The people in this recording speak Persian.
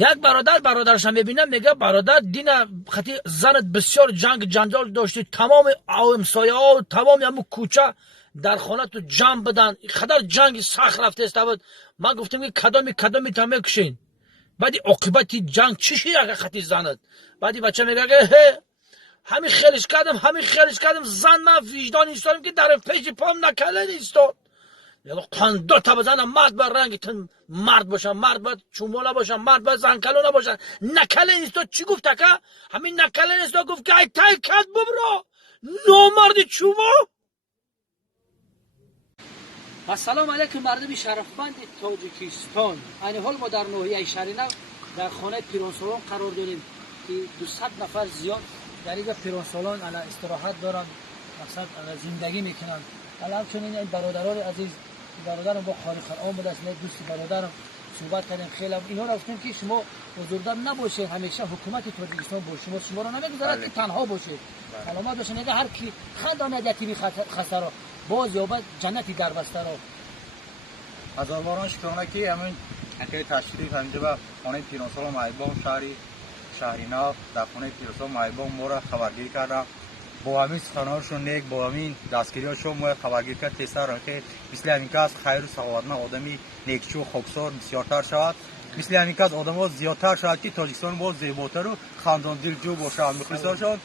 یک برادرش هم میبینم میگه برادر دینا خطی زنت بسیار جنگ جنجال داشتی، تمام همسایه ها و تمام همون کوچه در خانه تو جمع بدن، خدر جنگ سخت رفته است. من گفتم که کدامی تا میکشین، بعدی عاقبت جنگ چی شد اگه خطی زنت؟ بعدی بچه میگه همین خیلیش کردم زن من وجدان ایستادم که در پیش پام نکله نیستاد. یعنی قندو تا بزنم مرد بر رنگ تن مرد باشم، مرد باید چومولا باشم، مرد باید زنکلو نباشم. نکله نیستاد چی گفت که همین نکله نیستاد گفت که ای تای کد ببرا نامرد چوما. السلام علیکم مردم شرفمند تاجیکستان. این حال ما در ناحیه شرینه در خانه پیرانسالان قرار داریم که 200 نفر زیاد در اینجا پیرانسالان انا استراحت دارن، مقصد زندگی میکنن. الان چون این برادران عزیز، برادرم با خالق آمده است، دوست برادرم صحبت کردیم خیلی اینا را گفتیم که شما حضوردار نباشه، همیشه حکومت تاجیکستان با شما را نمیگذارد که تنها باشه، سلامت باشه. نگه هر کی خدانه یتیمی خسته را باز یابد جنتی در بسته را. هزاران شکرانه که همین حکای تشریف همینجا به خانه پیرانسالان مایبان شهرینا در خانه پیرانسالان مایبان ما را خبرگیری کردم. با همین سخنانشون نیک، با همین دستگیریاشون ما خبرگیری کرد تیسر که مثل همین که از خیر و سخاوتمند آدمی نیکچو و خاکسار بسیارتر شود، مثل همین که از آدم ها زیادتر شود که تاجیکستان باز زیباتر و خندان دلجو باشه. مخلصانشان